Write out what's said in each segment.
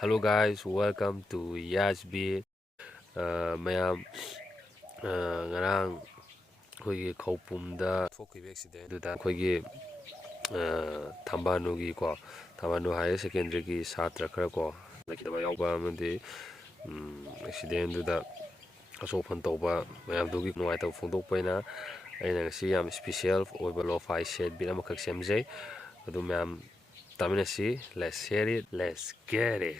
Hello guys, welcome to YASB. mayam ngarang khoi Khoupum da thokhibe accident da khoi Thambalnu gi ko Thambalnu higher secondary gi satra khara ko lakidaba yawba amde accident da asofan tawba mayam dugi nuai taw phongdok paina aina ngasi yam special oiba Lofi set bit amakak semjai adu mayam taminasi. Let's hear it, let's get it.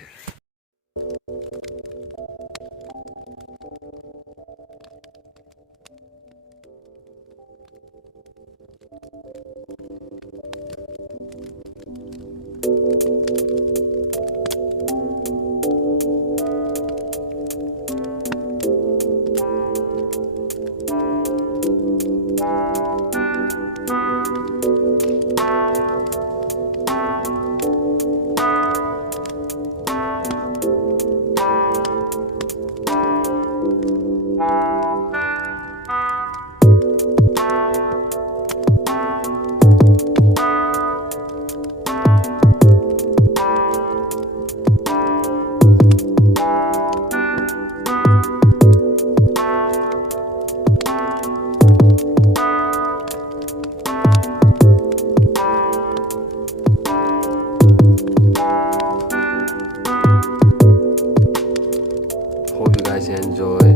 Hope you guys enjoy.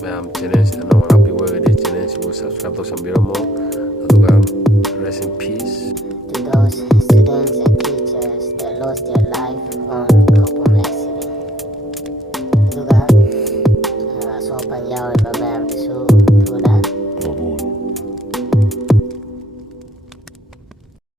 Ma'am, challenge and now happy birthday challenge. Will subscribe to some more. Rest in peace. To those